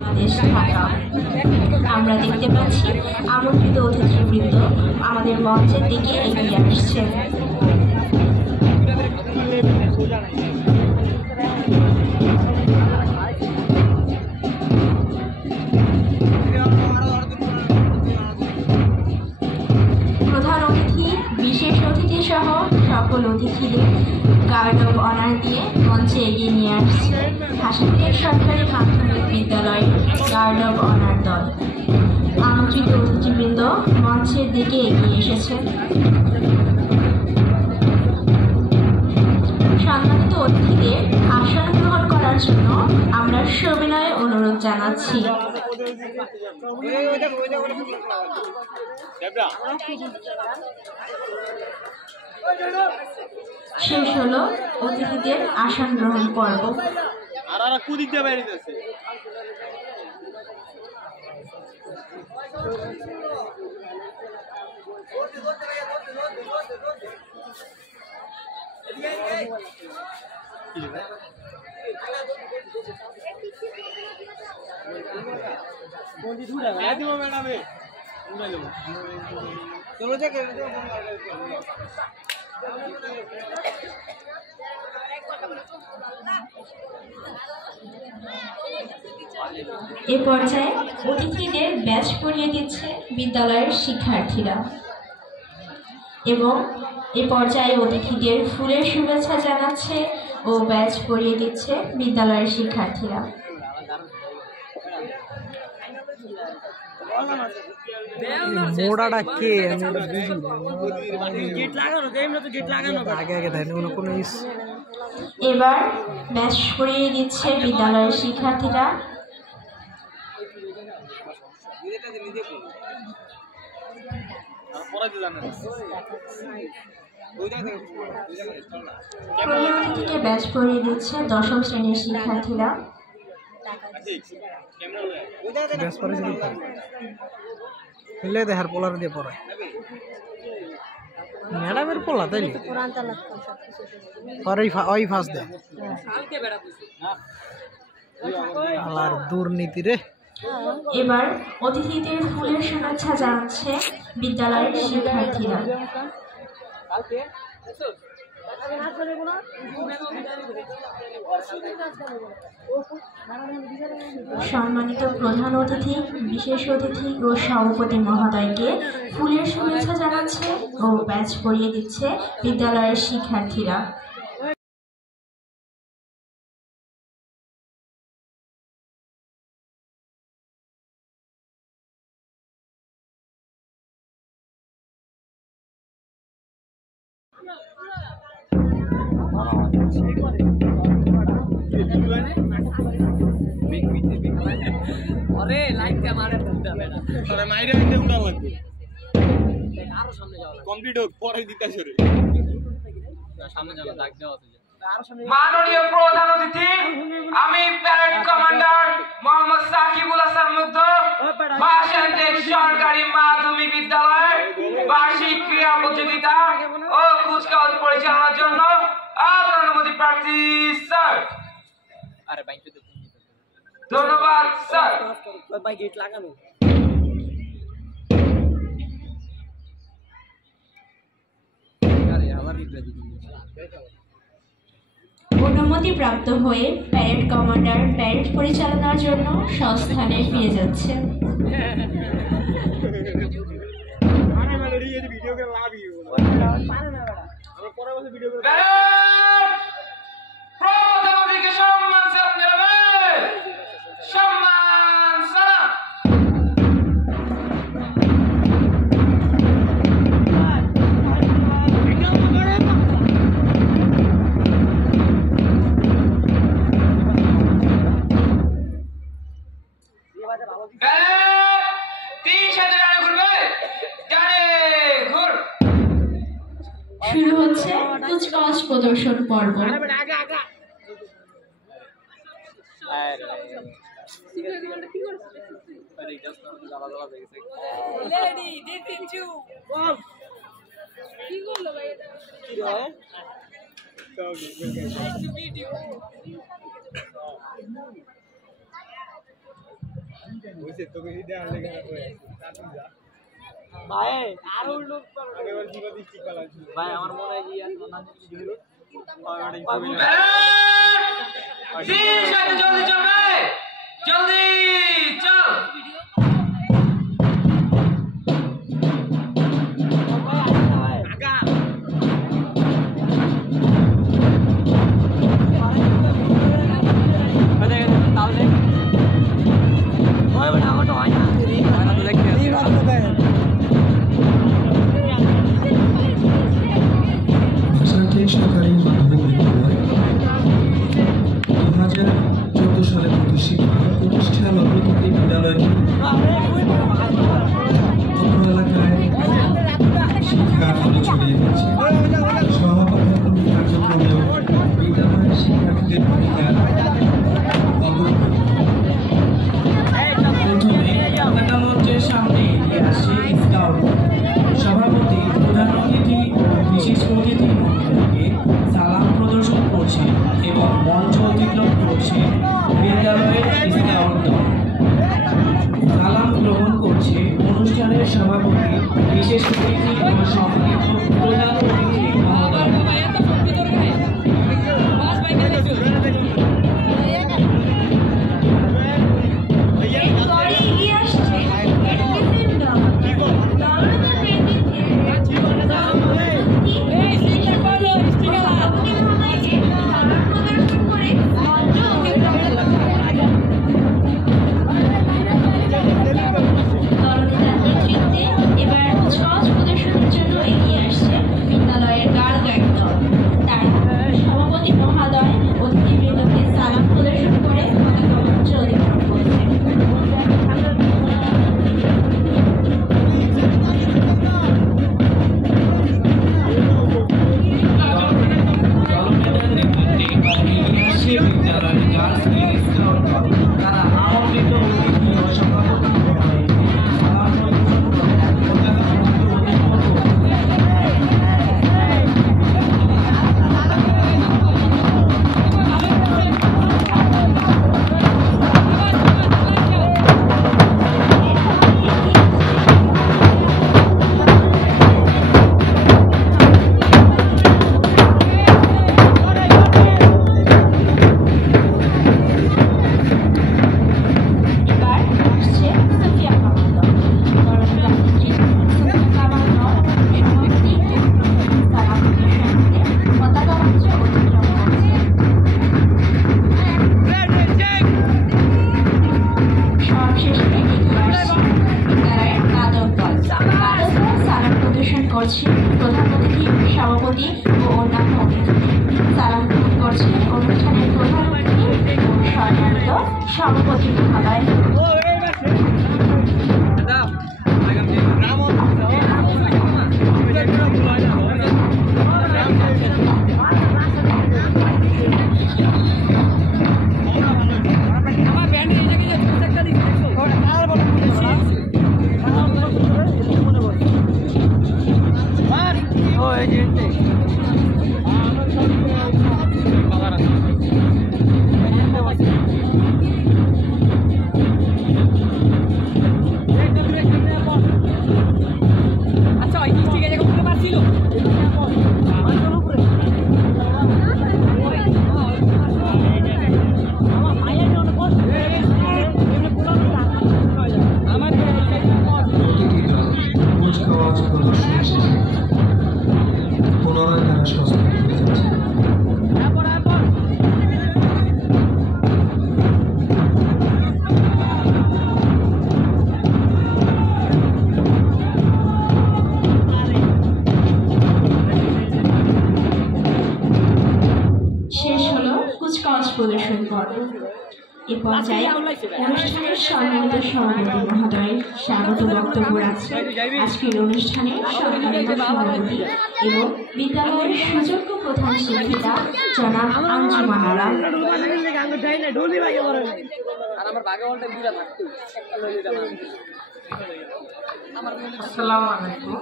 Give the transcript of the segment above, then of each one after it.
বাংলাদেশ ঢাকা। আমরা দেখতে পাচ্ছি আমন্ত্রিত অতিথিবৃন্দ আমাদের মঞ্চের দিকে এগিয়ে আসছে। প্রধান অতিথি, বিশেষ অতিথি সহ সকল অতিথিদের গার্ড অব অনার দিয়ে মঞ্চে এগিয়ে নিয়ে আসছে হাসিপুর সরকারি মাধ্যমিক বিদ্যালয়ের গার্ড অব অনার দল। আমন্ত্রিত অতিথিবৃন্দ মঞ্চের দিকে এগিয়ে এসেছেন। সম্মানিত অতিথিদের আসন গ্রহণ করার জন্য আমরা সবিনয়ে অনুরোধ জানাচ্ছি। শেষ হলো অতিথিদের আসন গ্রহণ পর্ব। এ পর্যায়ে অতিথিদের ব্যাচ পরিয়ে দিচ্ছে বিদ্যালয়ের শিক্ষার্থীরা এবং এ পর্যায়ে অতিথিদের ফুলের শুভেচ্ছা জানাচ্ছে ও ব্যাচ পরিয়ে দিচ্ছে বিদ্যালয়ের শিক্ষার্থীরা। এবার ব্যাচ পরিয়ে দিচ্ছে বিদ্যালয়ের শিক্ষার্থীরা। প্রধানমন্ত্রীকে ব্যাচ পরিয়ে দিচ্ছে দশম শ্রেণীর শিক্ষার্থীরা। দেখার পোলার দিয়ে পড়ে ম্যাডামের পোলা তাই ওই ফাঁস দেয় আলার দুর্নীতি রে। এবার অতিথিদের ফুলের শুভেচ্ছা জানাচ্ছে বিদ্যালয়ের শিক্ষার্থীরা। সম্মানিত প্রধান অতিথি, বিশেষ অতিথি ও সভাপতি মহোদয়কে ফুলের শুভেচ্ছা জানাচ্ছে ও ব্যাচ পরিয়ে দিচ্ছে বিদ্যালয়ের শিক্ষার্থীরা। अरे लाइक क्या मारे तुमটা বেটা আরে মাইরে আনতে উঠা লাগবে আরো সামনে যাও কমপ্লিট হোক পরে দিতাছে রে সামনে যাও লাইক দাও আছে মাননীয় প্রধান অতিথি আমি প্যারেড কমান্ডার মোহাম্মদ সাকিবুল হাসান মুগ্ধ বাসন্তেক সরকারি মাধ্যমিক বিদ্যালয়ের বার্ষিক ক্রীড়া প্রতিযোগিতা ও কুচকাওয়াজ পরিচালনার জন্য আপনার অনুমতি প্রার্থী স্যার। আরে বাইক তো ধন্যবাদ স্যার। ভাই গেট লাগানো আরে আবার রিপ্লাই দিবি অনুমতিপ্রাপ্ত হয়ে প্যারেড কমান্ডার প্যারেড পরিচালনার জন্য স্বস্থানে ফিরে যাচ্ছে। প্রধান অতিথিকে সম্মান জানাবেন। সম্মান সালাম। শুরু হচ্ছে কুচকাওয়াজ প্রদর্শন পর্ব। ভাই আরো লোক ভাই আমার মনে হয় কি জলদি চল ভাই, জলদি চল। সরকারি মাধ্যমিক বিদ্যালয় 2014 সালে প্রতিষ্ঠা লগ্ন থেকে বিদ্যালয়টি অত্র এলাকায় শিক্ষার আলো ছড়িয়ে দিয়েছে। সহপাঠ্যক্রমিক কার্যক্রমেও বিদ্যালয়ের শিক্ষার্থীদের ভূমিকা প্রথমে পতাকা মঞ্চের সামনে এগিয়ে আসে স্কাউট সভাপতি, প্রধান অতিথি ও বিশেষ অতিথির মধ্যে থেকে সালাম প্রদর্শন করছে এবং মঞ্চ অতিক্রম করছে বিদ্যালয়ের স্কাউট দল। সালাম গ্রহণ করছে অনুষ্ঠানের সভাপতি, বিশেষ অতিথি ও সম্মানিত প্রধান অতিথি মহোদয়। প্রধান অতিথি, সভাপতি ও অন্যান্য অতিথি। সালাম গ্রহণ করছে অনুষ্ঠানের প্রধান অতিথি ও সম্মানিত সভাপতি মহোদয়। প্রদর্শন পর্ব। এ পর্যায়ে অনুষ্ঠানের সম্মানিত সভাপতি মহোদয় স্বাগত বক্তব্য রাখছেন আজকের অনুষ্ঠানের সম্মানিত সভাপতি এবং বিদ্যালয়ের সুযোগ্য প্রধান শিক্ষিকা জনাব আঞ্জুমান আরা। আসসালামু আলাইকুম।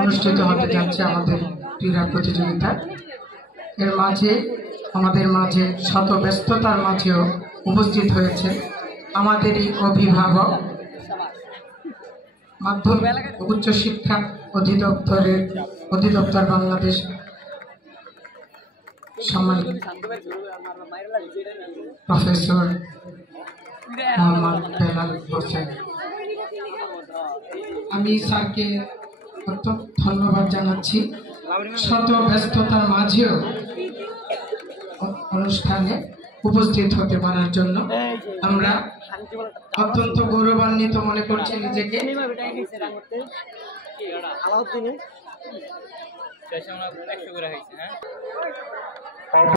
অনুষ্ঠিত হতে যাচ্ছে আমাদের ক্রীড়া প্রতিযোগিতা। এর মাঝে আমাদের মাঝে শত ব্যস্ততার মাঝেও উপস্থিত হয়েছে আমাদেরই অভিভাবক, মাধ্যমিক ও উচ্চশিক্ষা অধিদপ্তর বাংলাদেশ সম্মানিত প্রফেসর মোহাম্মদ বেলাল হোসেন। আমি স্যারকে অত্যন্ত ধন্যবাদ জানাচ্ছি শত ব্যস্ততার মাঝেও অনুষ্ঠানে উপস্থিত হতে পারার জন্য। আমরা অত্যন্ত গৌরবান্বিত মনে করছি নিজেকে। আলাউদ্দিন